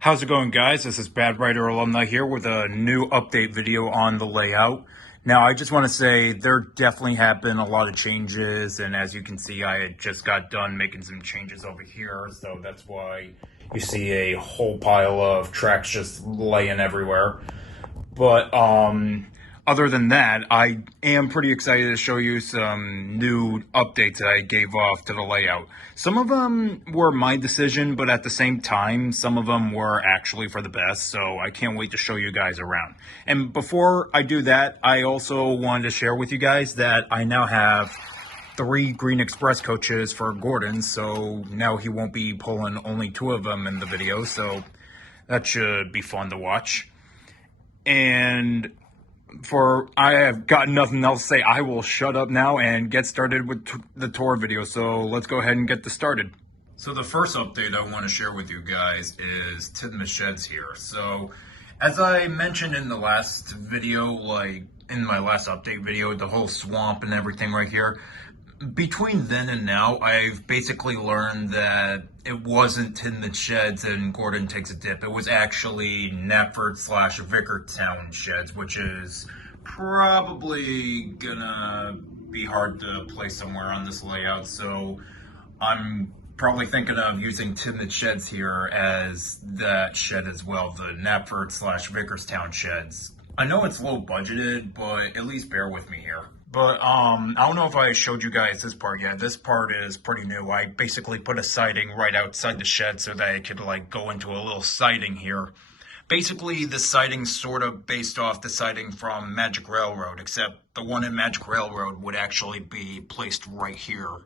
How's it going, guys? This is Bad Writer Alumni here with a new update video on the layout. Now, I just want to say there definitely have been a lot of changes, and as you can see, I had just got done making some changes over here, so that's why you see a whole pile of tracks just laying everywhere. But other than that, I am pretty excited to show you some new updates that I gave off to the layout. Some of them were my decision, but at the same time, some of them were actually for the best, so I can't wait to show you guys around. And before I do that, I also wanted to share with you guys that I now have 3 Green Express coaches for Gordon, so now he won't be pulling only 2 of them in the video, so that should be fun to watch. And I have got nothing else to say. I will shut up now and get started with the tour video. So let's go ahead and get this started. So the first update I want to share with you guys is Tidmouth Sheds here. So as I mentioned in the last video, like in my last update video, the whole swamp and everything right here, between then and now, I've basically learned that it wasn't Tidmouth Sheds and Gordon Takes a Dip. It was actually Knapford/Vickertown Sheds, which is probably gonna be hard to place somewhere on this layout. So I'm probably thinking of using Tidmouth Sheds here as that shed as well, the Knapford/Vickertown Sheds. I know it's low budgeted, but at least bear with me here. But I don't know if I showed you guys this part yet. This part is pretty new. I basically put a siding right outside the shed so that I could like go into a little siding here. Basically, the siding's sort of based off the siding from Magic Railroad, except the one in Magic Railroad would actually be placed right here.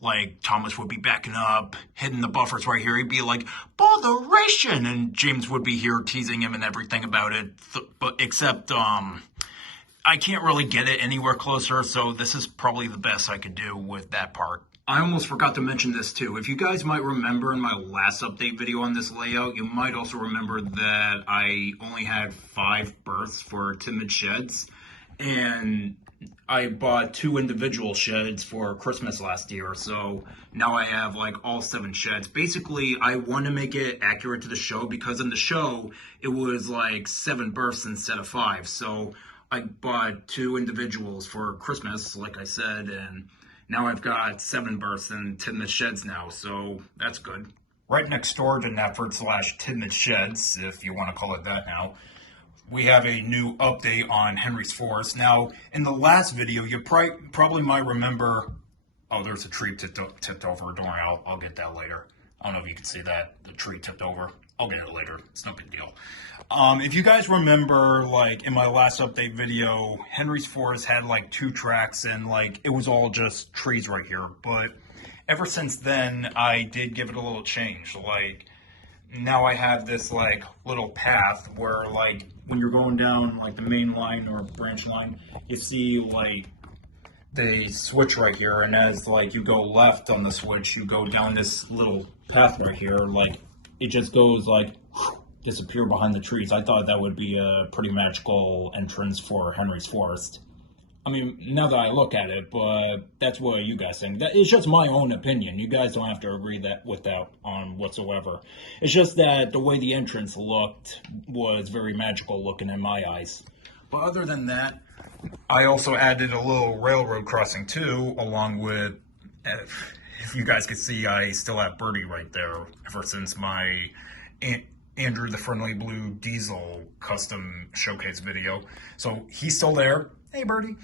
Like, Thomas would be backing up, hitting the buffers right here. He'd be like, botheration! And James would be here teasing him and everything about it. But except, I can't really get it anywhere closer, so this is probably the best I could do with that part. I almost forgot to mention this too. If you guys might remember in my last update video on this layout, you might also remember that I only had 5 berths for Tidmouth Sheds, and I bought 2 individual sheds for Christmas last year, so now I have like all 7 sheds. Basically, I want to make it accurate to the show because in the show, it was like 7 berths instead of 5, so I bought 2 individuals for Christmas, like I said, and now I've got 7 berths in Tidmouth Sheds now, so that's good. Right next door to Knapford/Tidmouth Sheds, if you want to call it that now, we have a new update on Henry's Forest. Now, in the last video, you probably might remember, oh, there's a tree tipped over. Don't worry, I'll get that later. I don't know if you can see that, the tree tipped over. I'll get it later. It's no big deal. If you guys remember, like, in my last update video, Henry's Forest had, like, 2 tracks, and, like, it was all just trees right here. But ever since then, I did give it a little change. Like, now I have this, like, little path where, like, when you're going down, like, the main line or branch line, you see, like, the switch right here, and as, like, you go left on the switch, you go down this little path right here, like, it just goes like disappear behind the trees. I thought that would be a pretty magical entrance for Henry's Forest. I mean, now that I look at it, but that's what you guys think. It's just my own opinion. You guys don't have to agree with that on whatsoever. It's just that the way the entrance looked was very magical looking in my eyes. But other than that, I also added a little railroad crossing too, along with, if you guys could see, I still have Birdie right there ever since my Andrew the Friendly Blue Diesel custom showcase video. So he's still there. Hey, Birdie.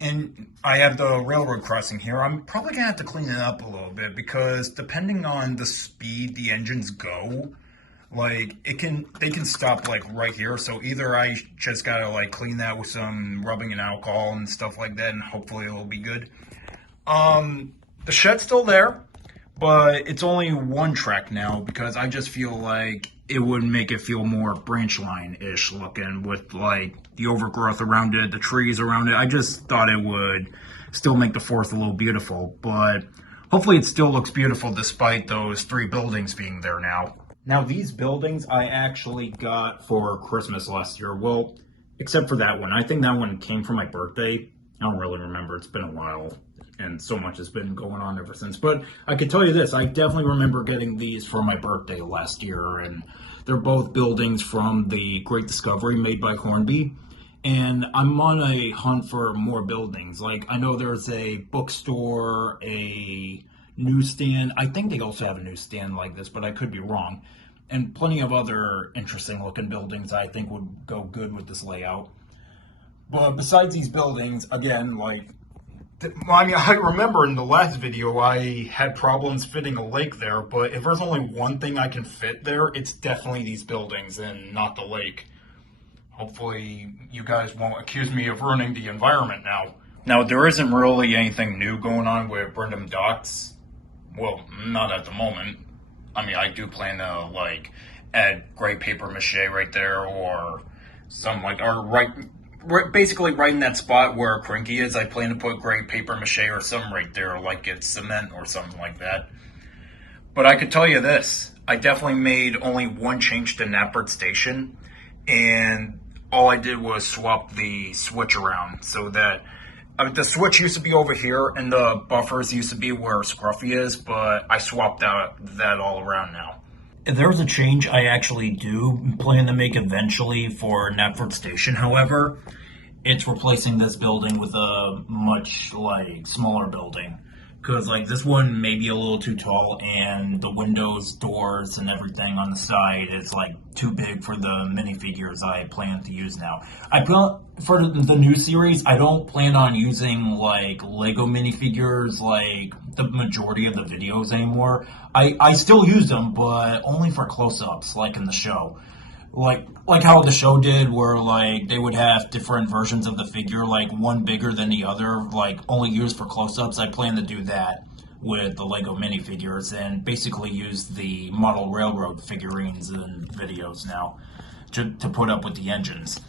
And I have the railroad crossing here. I'm probably going to have to clean it up a little bit because depending on the speed the engines go, like, they can stop, like, right here. So either I just got to, like, clean that with some rubbing and alcohol and stuff like that, and hopefully it'll be good. The shed's still there, but it's only 1 track now because I just feel like it would make it feel more branch line-ish looking with, like, the overgrowth around it, the trees around it. I just thought it would still make the forest a little beautiful, but hopefully it still looks beautiful despite those 3 buildings being there now. Now, these buildings I actually got for Christmas last year. Well, except for that one. I think that one came for my birthday. I don't really remember. It's been a while. And so much has been going on ever since. But I can tell you this, I definitely remember getting these for my birthday last year, and They're both buildings from the Great Discovery made by Hornby. And I'm on a hunt for more buildings. Like, I know there's a bookstore, a newsstand. I think they also have a newsstand like this, but I could be wrong. And plenty of other interesting looking buildings I think would go good with this layout. But besides these buildings, again, like, I mean, I remember in the last video I had problems fitting a lake there, but if there's only one thing I can fit there, it's definitely these buildings and not the lake. Hopefully you guys won't accuse me of ruining the environment now. Now, there isn't really anything new going on with Brindham Docks. Well, not at the moment. I mean, I do plan to, like, add gray paper mache right there, or some, like, or basically right in that spot where Crinky is, I plan to put gray paper mache or something right there, like it's cement or something like that. But I could tell you this, I definitely made only one change to Knapford Station, and all I did was swap the switch around so that the switch used to be over here and the buffers used to be where Scruffy is, but I swapped that all around now. If there's a change I actually do plan to make eventually for Knapford Station, however, it's replacing this building with a much, like, smaller building. Because, like, this one may be a little too tall, and the windows, doors, and everything on the side is, like, too big for the minifigures I plan to use now. For the new series, I don't plan on using, like, Lego minifigures, like, the majority of the videos anymore. I still use them, but only for close-ups, like in the show. Like how the show did, where, like, they would have different versions of the figure, like one bigger than the other, like only used for close-ups. I plan to do that with the Lego minifigures and basically use the model railroad figurines in videos now to put up with the engines.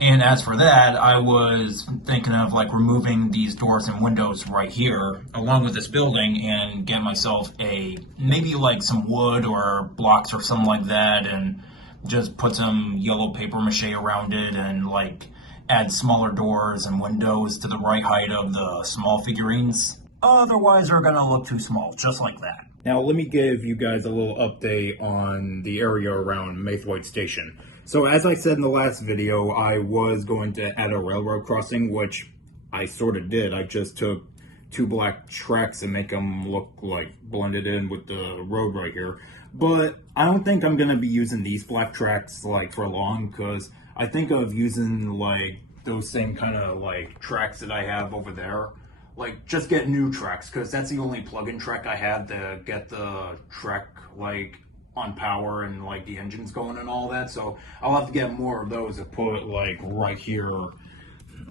And as for that, I was thinking of, like, removing these doors and windows right here, along with this building, and get myself maybe like some wood or blocks or something like that, and just put some yellow paper mache around it, and, like, add smaller doors and windows to the right height of the small figurines. Otherwise, they're gonna look too small, just like that. Now, let me give you guys a little update on the area around Maythwaite Station. So, as I said in the last video, I was going to add a railroad crossing, which I sort of did. I just took two black tracks and make them look like blended in with the road right here. But I don't think I'm going to be using these black tracks, like, for long, because I think of using, like, those same kind of, like, tracks that I have over there. Like, just get new tracks, because that's the only plug-in track I have to get the track, like, on power and, like, the engines going and all that. So I'll have to get more of those to put, like, right here,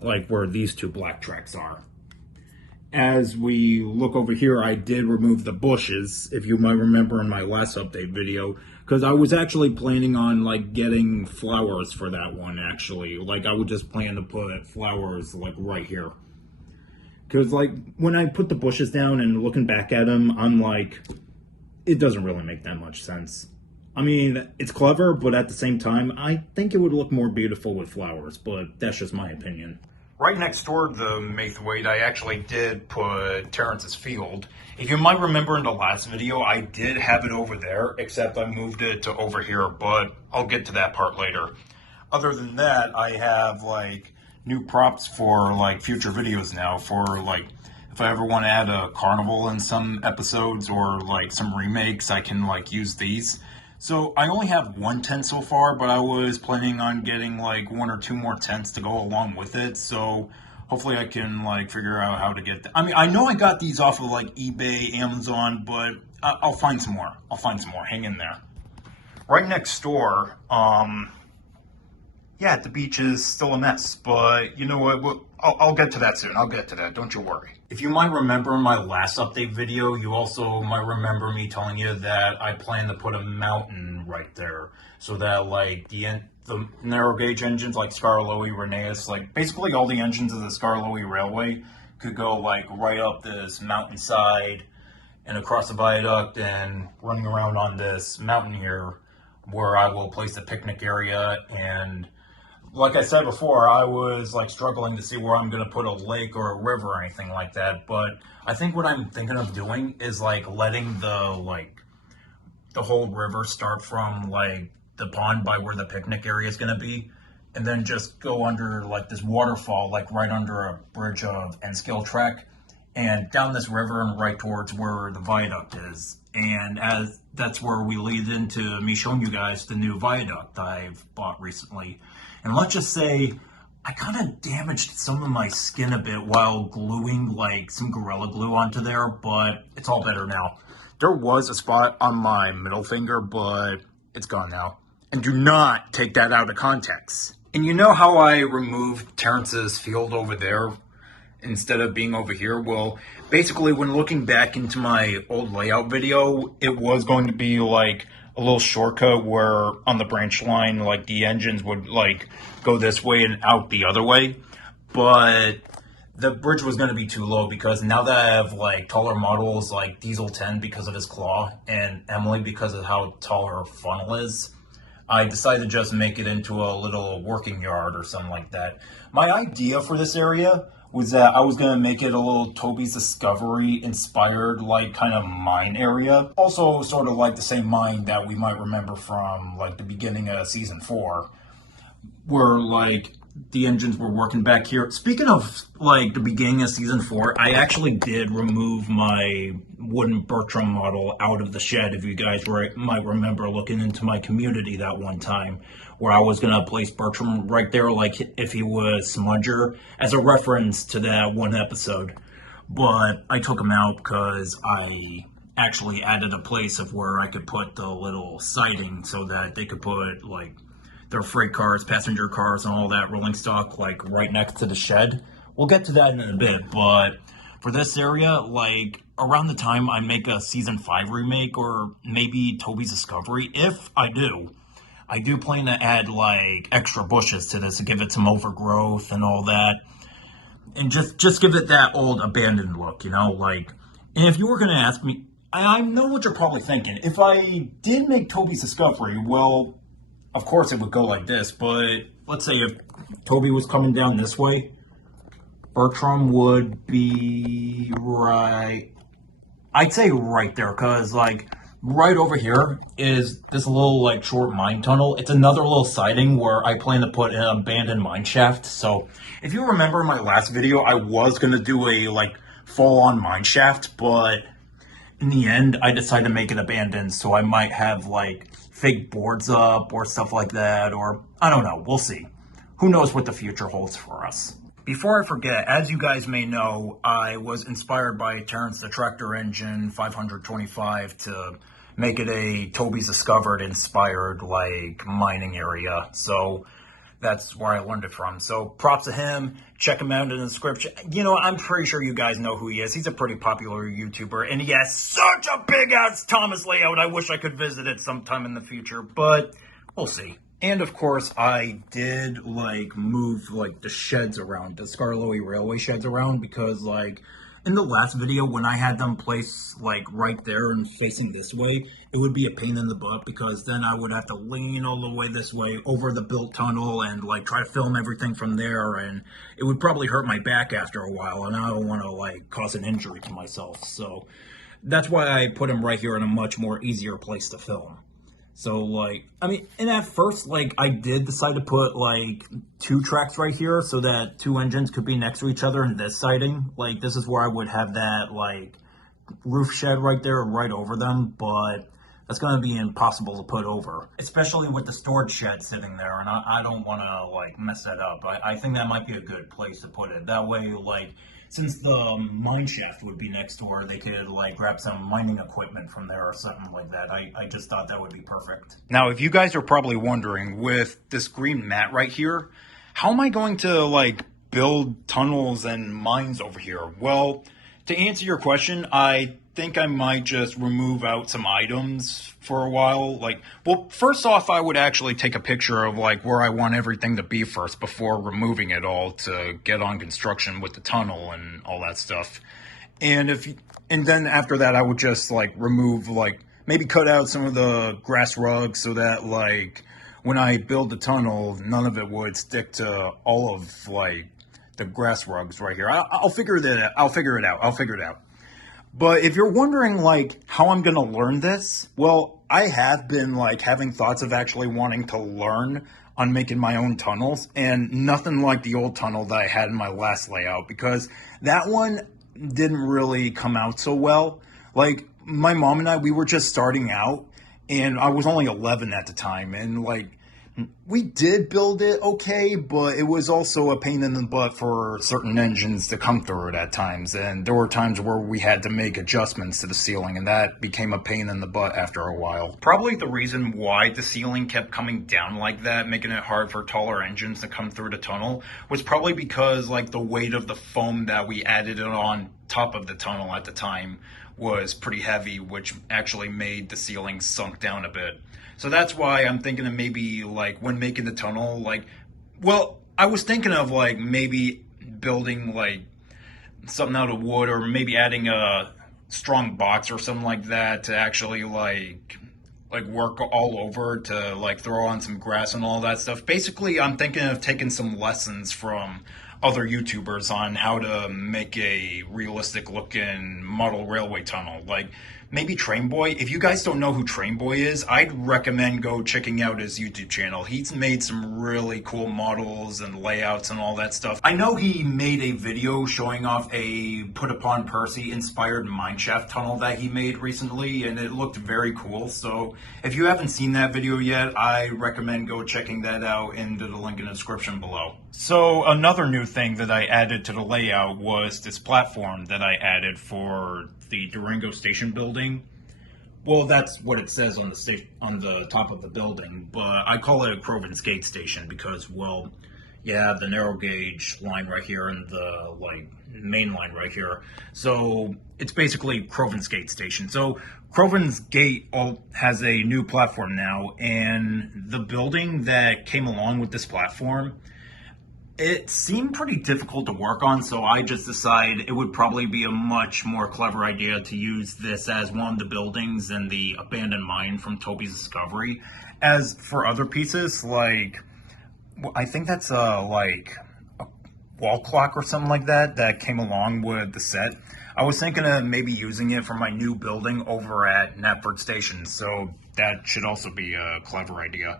like where these two black tracks are. As we look over here, I did remove the bushes, if you might remember in my last update video, because I was actually planning on, like, getting flowers for that one, actually. Like, I would just plan to put flowers, like, right here. Because, like, when I put the bushes down and looking back at them, I'm like, it doesn't really make that much sense. I mean, it's clever, but at the same time, I think it would look more beautiful with flowers, but that's just my opinion. Right next door to the Maythwaite, I actually did put Terrence's Field. If you might remember in the last video, I did have it over there, except I moved it to over here, but I'll get to that part later. Other than that, I have, like, new props for, like, future videos now for, like, if I ever want to add a carnival in some episodes or, like, some remakes, I can, like, use these. So I only have one tent so far, but I was planning on getting, like, one or two more tents to go along with it. So hopefully I can, like, figure out how to get I mean, I know I got these off of, like, eBay, Amazon, but I'll find some more. Hang in there. Right next door, yeah, the beach is still a mess, but you know what? I'll get to that soon. I'll get to that. Don't you worry. If you might remember in my last update video, you also might remember me telling you that I plan to put a mountain right there so that, like, the narrow gauge engines like Scarloey, Rheneas, like basically all the engines of the Scarloey Railway could go, like, right up this mountainside and across the viaduct and running around on this mountain here where I will place the picnic area. And like I said before, I was, like, struggling to see where I'm going to put a lake or a river or anything like that. But I think what I'm thinking of doing is, like, letting the whole river start from, like, the pond by where the picnic area is going to be, and then just go under like this waterfall, like right under a bridge of and skill track, and down this river and right towards where the viaduct is. And as that's where we lead into me showing you guys the new viaduct I've bought recently. And let's just say I kind of damaged some of my skin a bit while gluing like some Gorilla Glue onto there, but it's all better now. There was a spot on my middle finger, but it's gone now. And do not take that out of context. And you know how I removed Terrence's field over there instead of being over here? Well, basically when looking back into my old layout video, it was going to be like a little shortcut where on the branch line, like the engines would like go this way and out the other way. But the bridge was going to be too low because now that I have like taller models like Diesel 10 because of his claw and Emily because of how tall her funnel is, I decided to just make it into a little working yard or something like that. My idea for this area was that I was going to make it a little Toby's Discovery inspired like kind of mine area. Also sort of like the same mine that we might remember from like the beginning of season 4 where like the engines were working back here. Speaking of like the beginning of season 4, I actually did remove my wooden Bertram model out of the shed. If you guys might remember looking into my community that one time where I was going to place Bertram right there like if he was Smudger as a reference to that one episode. But I took him out because I actually added a place of where I could put the little siding so that they could put like their freight cars, passenger cars, and all that rolling stock, like, right next to the shed. We'll get to that in a bit, but for this area, like, around the time I make a Season 5 remake, or maybe Toby's Discovery, if I do plan to add, like, extra bushes to this to give it some overgrowth and all that, and just give it that old abandoned look, you know, like, and if you were going to ask me, I know what you're probably thinking. If I did make Toby's Discovery, well, of course it would go like this, but let's say if Toby was coming down this way, Bertram would be right, I'd say right there, because like right over here is this little like short mine tunnel. It's another little siding where I plan to put an abandoned mine shaft. So if you remember my last video, I was going to do a like full-on mine shaft, but in the end, I decided to make it abandoned, so I might have like fake boards up or stuff like that, or I don't know, we'll see. Who knows what the future holds for us. Before I forget, as you guys may know, I was inspired by Terrence the Tractor Engine 525 to make it a Toby's Discovered inspired like mining area. So that's where I learned it from. So props to him. Check him out in the description. You know, I'm pretty sure you guys know who he is. He's a pretty popular YouTuber, and he has such a big-ass Thomas layout. I wish I could visit it sometime in the future, but we'll see. And, of course, I did, like, move, like, the sheds around, the Skarloey Railway sheds around, because, like, in the last video, when I had them placed, like, right there and facing this way, it would be a pain in the butt, because then I would have to lean all the way this way over the built tunnel and, like, try to film everything from there, and it would probably hurt my back after a while, and I don't want to, like, cause an injury to myself, so that's why I put them right here in a much more easier place to film. So, like, I mean, and at first, like, I did decide to put, like, 2 tracks right here so that 2 engines could be next to each other in this siding. Like, this is where I would have that, like, roof shed right there, right over them, but that's going to be impossible to put over, especially with the storage shed sitting there, and I don't want to, like, mess that up. I think that might be a good place to put it. That way, like, since the mine shaft would be next door, they could, like, grab some mining equipment from there or something like that. I just thought that would be perfect. Now, if you guys are probably wondering, with this green mat right here, how am I going to, like, build tunnels and mines over here? Well, to answer your question, I think I might just remove out some items for a while. Like, well, first off, I would actually take a picture of like where I want everything to be first before removing it all to get on construction with the tunnel and all that stuff. And then after that, I would just like remove, like, maybe cut out some of the grass rugs so that like when I build the tunnel, none of it would stick to all of like the grass rugs right here. I'll figure that out. I'll figure it out. But if you're wondering, like, how I'm going to learn this, well, I have been like having thoughts of actually wanting to learn on making my own tunnels, and nothing like the old tunnel that I had in my last layout, because that one didn't really come out so well. Like my mom and I, we were just starting out, and I was only 11 at the time, and like we did build it okay, but it was also a pain in the butt for certain engines to come through it at times. And there were times where we had to make adjustments to the ceiling, and that became a pain in the butt after a while. Probably the reason why the ceiling kept coming down like that, making it hard for taller engines to come through the tunnel, was probably because like the weight of the foam that we added on top of the tunnel at the time was pretty heavy, which actually made the ceiling sunk down a bit. So that's why I'm thinking of maybe like when making the tunnel, like, well, I was thinking of like maybe building like something out of wood, or maybe adding a strong box or something like that to actually like work all over to like throw on some grass and all that stuff. Basically, I'm thinking of taking some lessons from other YouTubers on how to make a realistic looking model railway tunnel. Like maybe Trainboy. If you guys don't know who Trainboy is, I'd recommend go checking out his YouTube channel. He's made some really cool models and layouts and all that stuff. I know he made a video showing off a Put Upon Percy inspired mineshaft tunnel that he made recently, and it looked very cool. So if you haven't seen that video yet, I recommend go checking that out into the link in the description below. So another new thing that I added to the layout was this platform that I added for the Durango station building. Well, that's what it says on the top of the building, but I call it a Coven's gate station because, well, yeah, the narrow gauge line right here and the like main line right here. So it's basically Coven's gate station. So Coven's gate has a new platform now, and the building that came along with this platform, it seemed pretty difficult to work on, so I just decided it would probably be a much more clever idea to use this as one of the buildings in the abandoned mine from Toby's discovery. As for other pieces, like, I think that's like a wall clock or something like that that came along with the set. I was thinking of maybe using it for my new building over at Knapford Station, so that should also be a clever idea.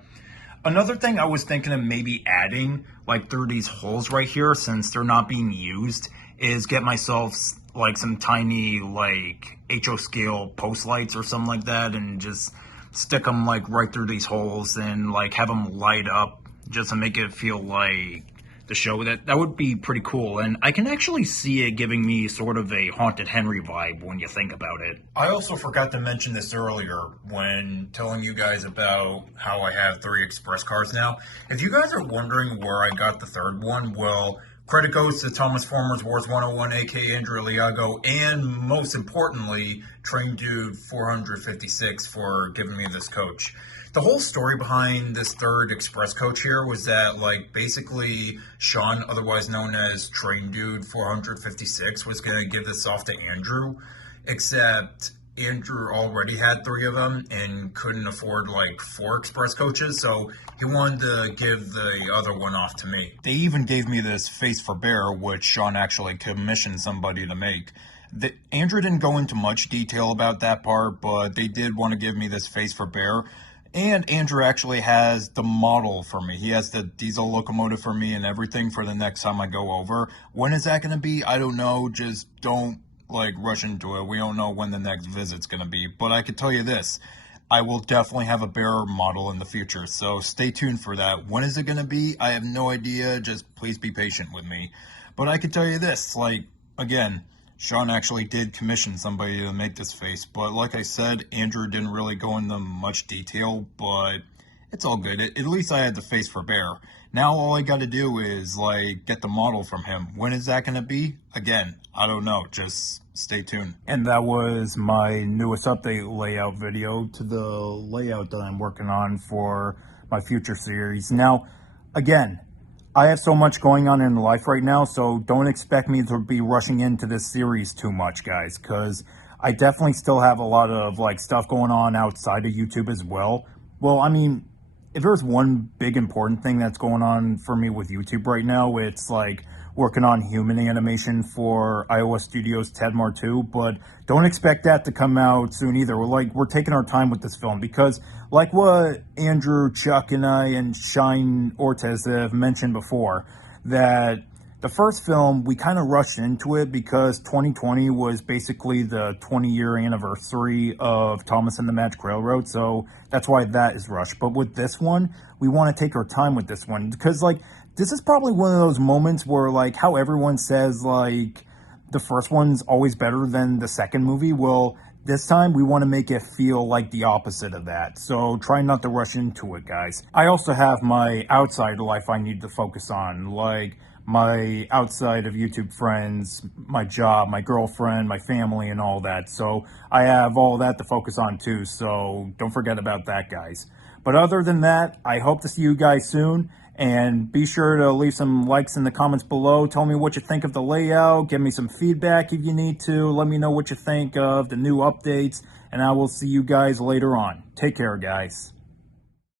Another thing I was thinking of maybe adding, like through these holes right here, since they're not being used, is get myself like some tiny like HO scale post lights or something like that, and just stick them like right through these holes and like have them light up just to make it feel like the show. That would be pretty cool, and I can actually see it giving me sort of a Haunted Henry vibe when you think about it. I also forgot to mention this earlier when telling you guys about how I have 3 express cars now. If you guys are wondering where I got the third one, well, credit goes to Thomas Farmers Wars 101, aka Andrew Liago, and most importantly, Train Dude 456 for giving me this coach. The whole story behind this third express coach here was that, like, basically Sean, otherwise known as Train Dude 456, was going to give this off to Andrew, except Andrew already had 3 of them and couldn't afford like 4 express coaches, so he wanted to give the other one off to me. They even gave me this face for bear, which Sean actually commissioned somebody to make. Andrew didn't go into much detail about that part, but they did want to give me this face for bear. And Andrew actually has the model for me. He has the diesel locomotive for me and everything for the next time I go over. When is that going to be? I don't know. Just don't like rush into it. We don't know when the next visit's going to be. But I can tell you this. I will definitely have a bear model in the future. So stay tuned for that. When is it going to be? I have no idea. Just please be patient with me. But I can tell you this. Like, again, Sean actually did commission somebody to make this face, but like I said, Andrew didn't really go into much detail, but it's all good. At least I had the face for bear. Now all I got to do is like get the model from him. When is that going to be? Again, I don't know. Just stay tuned. And that was my newest update layout video to the layout that I'm working on for my future series. Now, again, I have so much going on in life right now, so don't expect me to be rushing into this series too much, guys, because I definitely still have a lot of like stuff going on outside of YouTube as well. Well, I mean, if there's one big important thing that's going on for me with YouTube right now, it's like working on human animation for iOS Studios Tedmar 2, but don't expect that to come out soon either. We're taking our time with this film because like what Andrew, Chuck, and I and Shine Ortez have mentioned before, that the first film, we kind of rushed into it because 2020 was basically the 20-year anniversary of Thomas and the Magic Railroad, so that's why that is rushed. But with this one, we want to take our time with this one because, like, this is probably one of those moments where, like, how everyone says, like, the first one's always better than the second movie. Well, this time we want to make it feel like the opposite of that. So try not to rush into it, guys. I also have my outside life I need to focus on, like my outside of YouTube friends, my job, my girlfriend, my family, and all that. So I have all that to focus on too. So don't forget about that, guys. But other than that, I hope to see you guys soon. And be sure to leave some likes in the comments below. Tell me what you think of the layout. Give me some feedback if you need to. Let me know what you think of the new updates. And I will see you guys later on. Take care, guys.